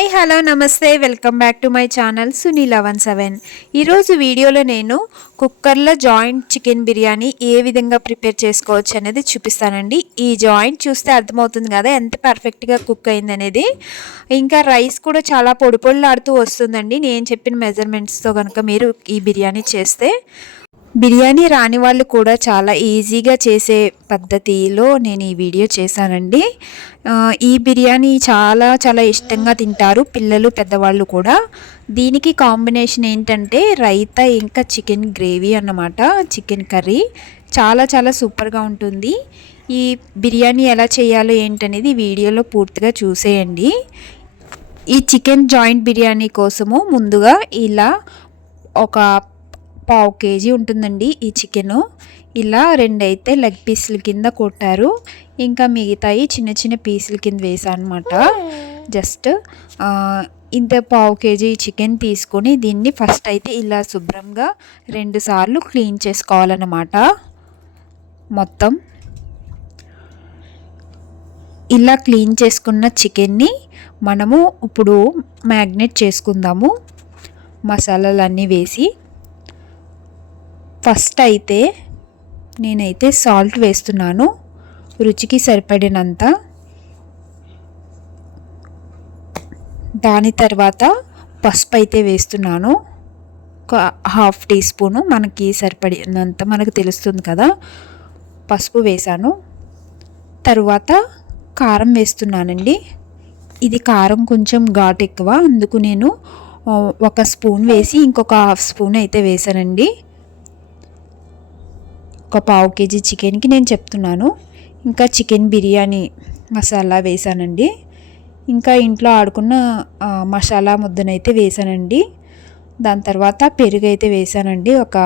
Hi hello నమస్తే welcome back to my channel సునీల్17. ఈరోజు వీడియోలో నేను కుక్కర్లో జాయింట్ చికెన్ బిర్యానీ ఏ విధంగా ప్రిపేర్ చేసుకోవచ్చు అనేది చూపిస్తానండి. ఈ జాయింట్ చూస్తే అర్థమవుతుంది కదా ఎంత పర్ఫెక్ట్గా కుక్ అయింది అనేది. ఇంకా రైస్ కూడా చాలా పొడి పొడిలాడుతూ వస్తుందండి నేను చెప్పిన మెజర్మెంట్స్తో కనుక మీరు ఈ బిర్యానీ చేస్తే. బిర్యానీ రాని వాళ్ళు కూడా చాలా ఈజీగా చేసే పద్ధతిలో నేను ఈ వీడియో చేశానండి. ఈ బిర్యానీ చాలా చాలా ఇష్టంగా తింటారు పిల్లలు పెద్దవాళ్ళు కూడా. దీనికి కాంబినేషన్ ఏంటంటే రైతా ఇంకా చికెన్ గ్రేవీ అన్నమాట, చికెన్ కర్రీ చాలా చాలా సూపర్గా ఉంటుంది. ఈ బిర్యానీ ఎలా చేయాలో ఏంటనేది వీడియోలో పూర్తిగా చూసేయండి. ఈ చికెన్ జాయింట్ బిర్యానీ కోసము ముందుగా ఇలా ఒక 1/2 kg ఉంటుందండి ఈ చికెను. ఇలా 2 అయితే లెగ్ పీసుల కింద కొట్టారు, ఇంకా మిగతాయి చిన్న చిన్న పీసుల కింద వేసాను అనమాట. జస్ట్ ఇంత 1/2 kg చికెన్ తీసుకొని దీన్ని ఫస్ట్ అయితే ఇలా శుభ్రంగా 2 సార్లు క్లీన్ చేసుకోవాలన్నమాట. మొత్తం ఇలా క్లీన్ చేసుకున్న చికెన్ని మనము ఇప్పుడు మ్యాగ్నేట్ చేసుకుందాము మసాలాలన్నీ వేసి. ఫస్ట్ అయితే నేనైతే సాల్ట్ వేస్తున్నాను రుచికి సరిపడినంత. దాని తర్వాత పసుపు అయితే వేస్తున్నాను ఒక 1/2 టీ స్పూను, మనకి సరిపడినంత మనకు తెలుస్తుంది కదా, పసుపు వేసాను. తరువాత కారం వేస్తున్నానండి. ఇది కారం కొంచెం ఘాటు ఎక్కువ, అందుకు నేను 1 స్పూన్ వేసి ఇంకొక 1/2 స్పూన్ అయితే వేసానండి. ఒక 1/2 kg చికెన్కి నేను చెప్తున్నాను. ఇంకా చికెన్ బిర్యానీ మసాలా వేసానండి. ఇంకా ఇంట్లో ఆడుకున్న మసాలా ముద్దనైతే వేసానండి. దాని తర్వాత పెరుగు అయితే వేసానండి, ఒక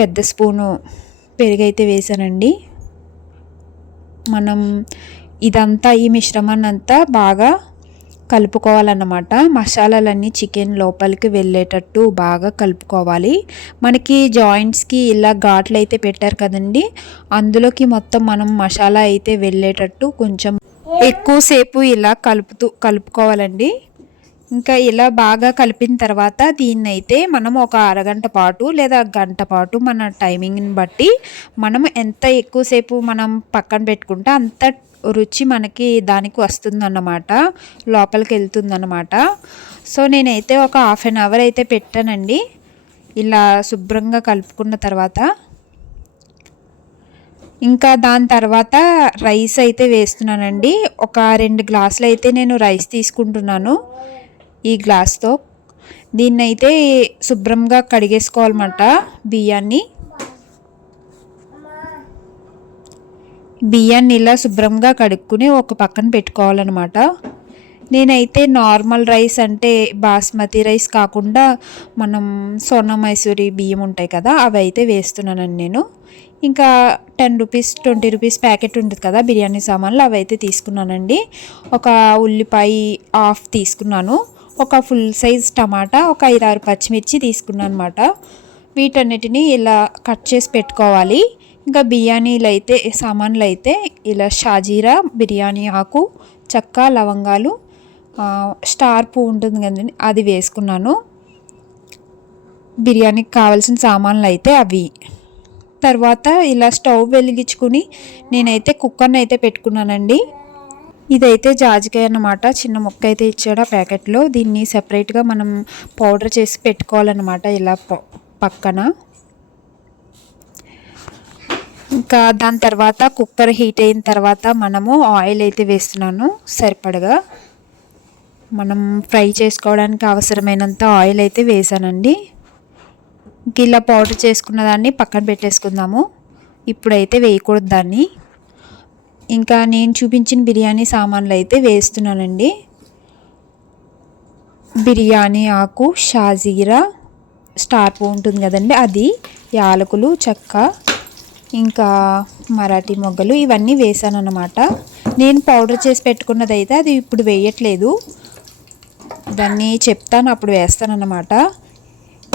పెద్ద స్పూను పెరుగు అయితే వేసానండి. మనం ఇదంతా ఈ మిశ్రమాన్ని అంతా బాగా కలుపుకోవాలన్నమాట. మసాలాలన్నీ చికెన్ లోపలికి వెళ్ళేటట్టు బాగా కలుపుకోవాలి. మనకి జాయింట్స్కి ఇలా ఘాట్లు అయితే పెట్టారు కదండి, అందులోకి మొత్తం మనం మసాలా అయితే వెళ్ళేటట్టు కొంచెం ఎక్కువసేపు ఇలా కలుపుకోవాలండి. ఇంకా ఇలా బాగా కలిపిన తర్వాత దీన్ని అయితే మనం ఒక అరగంట పాటు లేదా గంట పాటు మన టైమింగ్ని బట్టి మనం ఎంత ఎక్కువసేపు మనం పక్కన పెట్టుకుంటే అంత రుచి మనకి దానికి వస్తుందన్నమాట, లోపలికి వెళ్తుందన్నమాట. సో నేనైతే ఒక 1/2 అవర్ అయితే పెట్టానండి. ఇలా శుభ్రంగా కలుపుకున్న తర్వాత ఇంకా దాని తర్వాత రైస్ అయితే వేస్తున్నానండి. ఒక 2 గ్లాసులు అయితే నేను రైస్ తీసుకుంటున్నాను ఈ గ్లాస్తో. దీన్నైతే శుభ్రంగా కడిగేసుకోవాలన్నమాట. బియ్యాన్ని ఇలా శుభ్రంగా కడుక్కుని ఒక పక్కన పెట్టుకోవాలన్నమాట. నేనైతే నార్మల్ రైస్ అంటే బాస్మతి రైస్ కాకుండా మనం సోనా మైసూరి బియ్యం ఉంటాయి కదా, అవి అయితే వేస్తున్నానండి నేను. ఇంకా 10 రూపీస్ 20 రూపీస్ ప్యాకెట్ ఉంటుంది కదా బిర్యానీ సామాన్లు, అవి అయితే తీసుకున్నానండి. ఒక ఉల్లిపాయ 1/2 తీసుకున్నాను, ఒక ఫుల్ సైజ్ టమాటా, ఒక 5-6 పచ్చిమిర్చి తీసుకున్నాను అనమాట. వీటన్నిటిని ఇలా కట్ చేసి పెట్టుకోవాలి. ఇంకా బిర్యానీలు అయితే సామాన్లు అయితే ఇలా షాజీరా, బిర్యానీ ఆకు, చెక్క, లవంగాలు, స్టార్ పువ్వు ఉంటుంది కదండి, అది వేసుకున్నాను. బిర్యానీకి కావాల్సిన సామాన్లు అయితే అవి. తర్వాత ఇలా స్టవ్ వెలిగించుకుని నేనైతే కుక్కర్ని అయితే పెట్టుకున్నానండి. ఇదైతే జాజికాయ అన్నమాట, చిన్న మొక్క అయితే ఇచ్చాడు ఆ ప్యాకెట్లో. దీన్ని సెపరేట్గా మనం పౌడర్ చేసి పెట్టుకోవాలన్నమాట ఇలా పక్కన. ఇంకా దాని తర్వాత కుక్కర్ హీట్ అయిన తర్వాత మనము ఆయిల్ అయితే వేస్తున్నాను సరిపడగా. మనం ఫ్రై చేసుకోవడానికి అవసరమైనంత ఆయిల్ అయితే వేసానండి. ఇంక ఇలా పౌడర్ చేసుకున్న దాన్ని పక్కన పెట్టేసుకుందాము. ఇప్పుడైతే వేయకూడదు దాన్ని. ఇంకా నేను చూపించిన బిర్యానీ సామాన్లు అయితే వేస్తున్నానండి. బిర్యానీ ఆకు, షాజీరా, స్టార్ పువ్వు ఉంటుంది కదండి అది, యాలకులు, చెక్క, ఇంకా మరాఠీ మొగ్గలు, ఇవన్నీ వేసాను అన్నమాట. నేను పౌడర్ చేసి పెట్టుకున్నది అయితే అది ఇప్పుడు వేయట్లేదు, దాన్ని చెప్తాను అప్పుడు వేస్తానన్నమాట.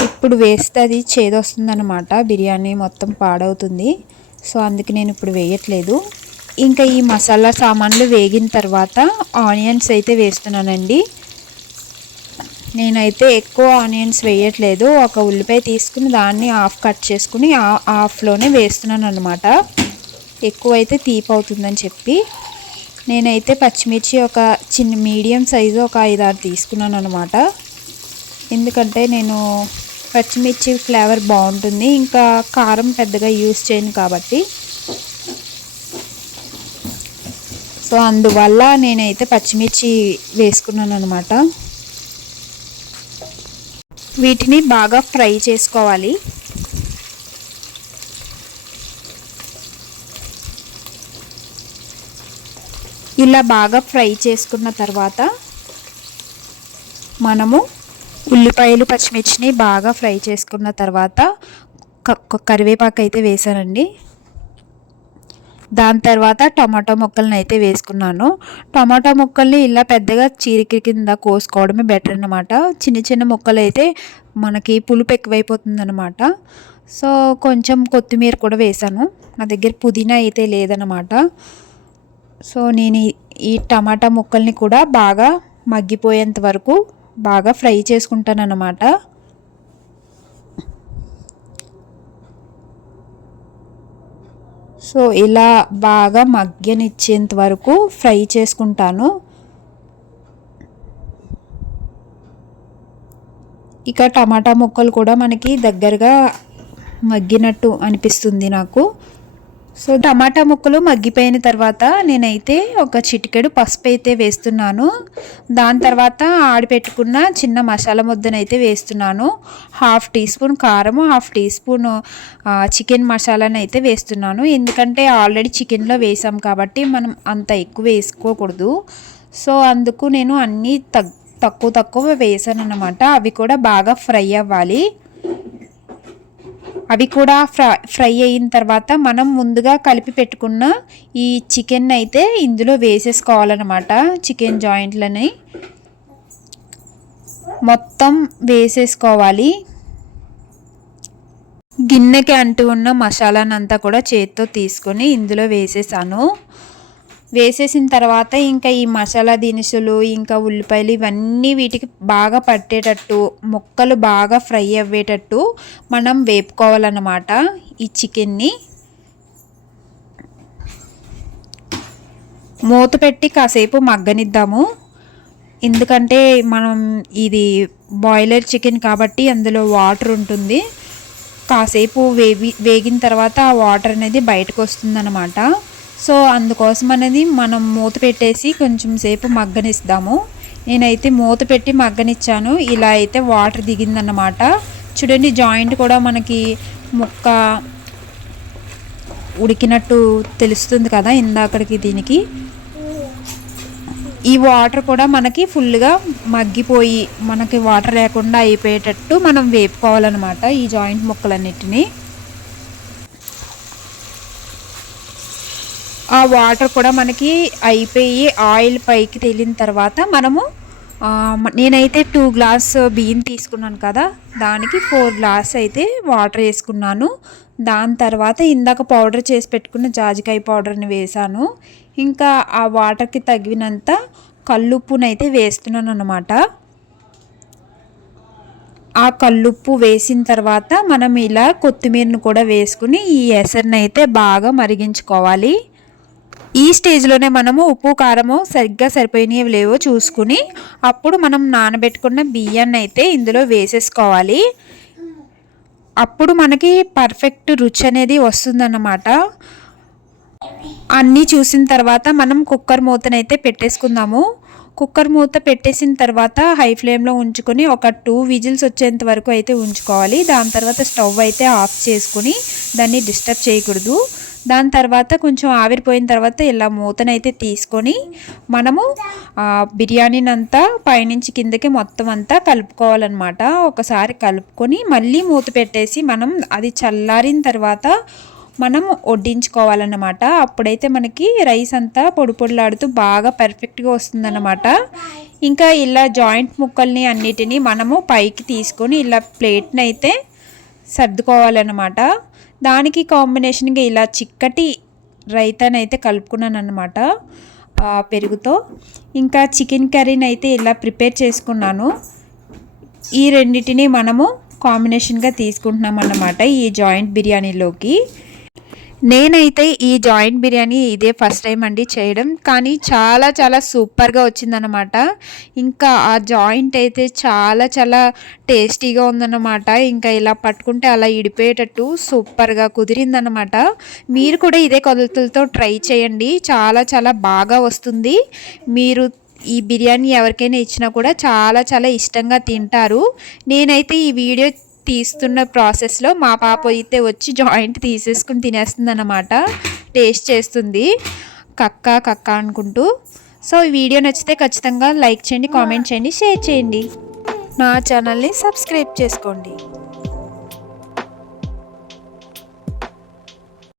ఇప్పుడు వేస్తే అది చేదొస్తుందన్నమాట, బిర్యానీ మొత్తం పాడవుతుంది. సో అందుకే నేను ఇప్పుడు వేయట్లేదు. ఇంకా ఈ మసాలా సామాన్లు వేగిన తర్వాత ఆనియన్స్ అయితే వేస్తున్నానండి. నేనైతే ఎక్కువ ఆనియన్స్ వేయట్లేదు, ఒక ఉల్లిపాయ తీసుకుని దాన్ని హాఫ్ కట్ చేసుకుని హాఫ్లోనే వేస్తున్నాను అనమాట. ఎక్కువైతే తీపి అవుతుందని చెప్పి నేనైతే పచ్చిమిర్చి ఒక చిన్న మీడియం సైజు ఒక 5-6 తీసుకున్నాను అనమాట. ఎందుకంటే నేను పచ్చిమిర్చి ఫ్లేవర్ బాగుంటుంది, ఇంకా కారం పెద్దగా యూస్ చేయను కాబట్టి. సో అందువల్ల నేనైతే పచ్చిమిర్చి వేసుకున్నాను అనమాట. వీటిని బాగా ఫ్రై చేసుకోవాలి. ఇలా బాగా ఫ్రై చేసుకున్న తర్వాత మనము ఉల్లిపాయలు పచ్చిమిర్చిని బాగా ఫ్రై చేసుకున్న తర్వాత కరివేపాకు అయితే వేసానండి. దాని తర్వాత టమాటో ముక్కలను అయితే వేసుకున్నాను. టమాటో ముక్కల్ని ఇలా పెద్దగా చీరిక కింద కోసుకోవడమే బెటర్ అన్నమాట. చిన్న చిన్న ముక్కలు అయితే మనకి పులుపు ఎక్కువైపోతుంది అనమాట. సో కొంచెం కొత్తిమీర కూడా వేసాను. నా దగ్గర పుదీనా అయితే లేదనమాట. సో నేను ఈ టమాటా ముక్కల్ని కూడా బాగా మగ్గిపోయేంత వరకు బాగా ఫ్రై చేసుకుంటాను అన్నమాట. సో ఇలా బాగా మగ్గనిచ్చేంత వరకు ఫ్రై చేసుకుంటాను. ఇక టమాటా ముక్కలు కూడా మనకి దగ్గరగా మగ్గినట్టు అనిపిస్తుంది నాకు. సో టమాటా ముక్కలు మగ్గిపోయిన తర్వాత నేనైతే ఒక చిటికెడు పసుపు అయితే వేస్తున్నాను. దాని తర్వాత ఆడిపెట్టుకున్న చిన్న మసాలా ముద్దనైతే వేస్తున్నాను. 1/2 టీ స్పూన్ కారము, 1/2 టీ స్పూన్ చికెన్ మసాలాని అయితే వేస్తున్నాను. ఎందుకంటే ఆల్రెడీ చికెన్లో వేసాం కాబట్టి మనం అంత ఎక్కువ వేసుకోకూడదు. సో అందుకు నేను అన్నీ తక్కువ వేసాను అన్నమాట. అవి కూడా బాగా ఫ్రై అవ్వాలి. అవి కూడా ఫ్రై అయిన తర్వాత మనం ముందుగా కలిపి పెట్టుకున్న ఈ చికెన్ అయితే ఇందులో వేసేసుకోవాలన్నమాట. చికెన్ జాయింట్లని మొత్తం వేసేసుకోవాలి. గిన్నెకి అంటూ ఉన్న మసాలానంతా కూడా చేత్తో తీసుకొని ఇందులో వేసేసాను. వేసేసిన తర్వాత ఇంకా ఈ మసాలా దినుసులు ఇంకా ఉల్లిపాయలు ఇవన్నీ వీటికి బాగా పట్టేటట్టు ముక్కలు బాగా ఫ్రై అవ్వేటట్టు మనం వేపుకోవాలన్నమాట. ఈ చికెన్ని మూత పెట్టి కాసేపు మగ్గనిద్దాము. ఎందుకంటే మనం ఇది బాయిలర్ చికెన్ కాబట్టి అందులో వాటర్ ఉంటుంది. కాసేపు వేగిన తర్వాత ఆ వాటర్ అనేది బయటకు వస్తుందన్నమాట. సో అందుకోసం అనేది మనం మూత పెట్టేసి కొంచెం సేపు మగ్గనిస్తాము. నేనైతే మూత పెట్టి మగ్గనిచ్చాను. ఇలా అయితే వాటర్ దిగిందన్నమాట. చూడండి, జాయింట్ కూడా మనకి ముక్క ఉడికినట్టు తెలుస్తుంది కదా ఇందాకడికి దీనికి. ఈ వాటర్ కూడా మనకి ఫుల్గా మగ్గిపోయి మనకి వాటర్ లేకుండా అయిపోయేటట్టు మనం వేపుకోవాలన్నమాట ఈ జాయింట్ ముక్కలన్నిటిని. ఆ వాటర్ కూడా మనకి అయిపోయి ఆయిల్ పైకి తేలిన తర్వాత మనము నేనైతే 2 గ్లాస్ బియ్యం తీసుకున్నాను కదా, దానికి 4 గ్లాస్ అయితే వాటర్ వేసుకున్నాను. దాని తర్వాత ఇందాక పౌడర్ చేసి పెట్టుకున్న జాజికాయ పౌడర్ని వేసాను. ఇంకా ఆ వాటర్కి తగినంత కల్లుప్పునైతే వేస్తున్నాను అన్నమాట. ఆ కల్లుప్పు వేసిన తర్వాత మనం ఇలా కొత్తిమీరను కూడా వేసుకుని ఈ ఎసరుని అయితే బాగా మరిగించుకోవాలి. ఈ స్టేజ్లోనే మనము ఉప్పు కారము సరిగ్గా సరిపోయినవి లేవో చూసుకుని అప్పుడు మనం నానబెట్టుకున్న బియ్యాన్ని అయితే ఇందులో వేసేసుకోవాలి. అప్పుడు మనకి పర్ఫెక్ట్ రుచి అనేది వస్తుందన్నమాట. అన్నీ చూసిన తర్వాత మనం కుక్కర్ మూతనైతే పెట్టేసుకుందాము. కుక్కర్ మూత పెట్టేసిన తర్వాత హై ఫ్లేమ్లో ఉంచుకొని ఒక 2 విజిల్స్ వచ్చేంత వరకు అయితే ఉంచుకోవాలి. దాని తర్వాత స్టవ్ అయితే ఆఫ్ చేసుకుని దాన్ని డిస్టర్బ్ చేయకూడదు. దాని తర్వాత కొంచెం ఆవిరిపోయిన తర్వాత ఇలా మూతనైతే తీసుకొని మనము బిర్యానీని అంతా పైనుంచి కిందకి మొత్తం అంతా కలుపుకోవాలన్నమాట. ఒకసారి కలుపుకొని మళ్ళీ మూత పెట్టేసి మనం అది చల్లారిన తర్వాత మనం వడ్డించుకోవాలన్నమాట. అప్పుడైతే మనకి రైస్ అంతా పొడి పొడిలాడుతూ బాగా పర్ఫెక్ట్గా వస్తుందన్నమాట. ఇంకా ఇలా జాయింట్ ముక్కల్ని అన్నిటినీ మనము పైకి తీసుకొని ఇలా ప్లేట్ని అయితే సర్దుకోవాలన్నమాట. దానికి కాంబినేషన్గా ఇలా చిక్కటి రైతాని అయితే కలుపుకున్నాను అన్నమాట పెరుగుతో. ఇంకా చికెన్ కర్రీని అయితే ఇలా ప్రిపేర్ చేసుకున్నాను. ఈ రెండిటిని మనము కాంబినేషన్గా తీసుకుంటున్నాం అన్నమాట ఈ జాయింట్ బిర్యానీలోకి. నేనైతే ఈ జాయింట్ బిర్యానీ ఇదే ఫస్ట్ టైం అండి చేయడం, కానీ చాలా చాలా సూపర్గా వచ్చిందనమాట. ఇంకా ఆ జాయింట్ అయితే చాలా చాలా టేస్టీగా ఉందన్నమాట. ఇంకా ఇలా పట్టుకుంటే అలా ఇడిపోయేటట్టు సూపర్గా కుదిరిందనమాట. మీరు కూడా ఇదే కొలతలతో ట్రై చేయండి, చాలా చాలా బాగా వస్తుంది. మీరు ఈ బిర్యానీ ఎవరికైనా ఇచ్చినా కూడా చాలా చాలా ఇష్టంగా తింటారు. నేనైతే ఈ వీడియో తీస్తున్న ప్రాసెస్లో మా పాప అయితే వచ్చి జాయింట్ తీసేసుకుని తినేస్తుంది అన్నమాట. టేస్ట్ చేస్తుంది కక్క కక్క అనుకుంటూ. సో ఈ వీడియో నచ్చితే ఖచ్చితంగా లైక్ చేయండి, కామెంట్ చేయండి, షేర్ చేయండి. నా ఛానల్ని సబ్స్క్రైబ్ చేసుకోండి.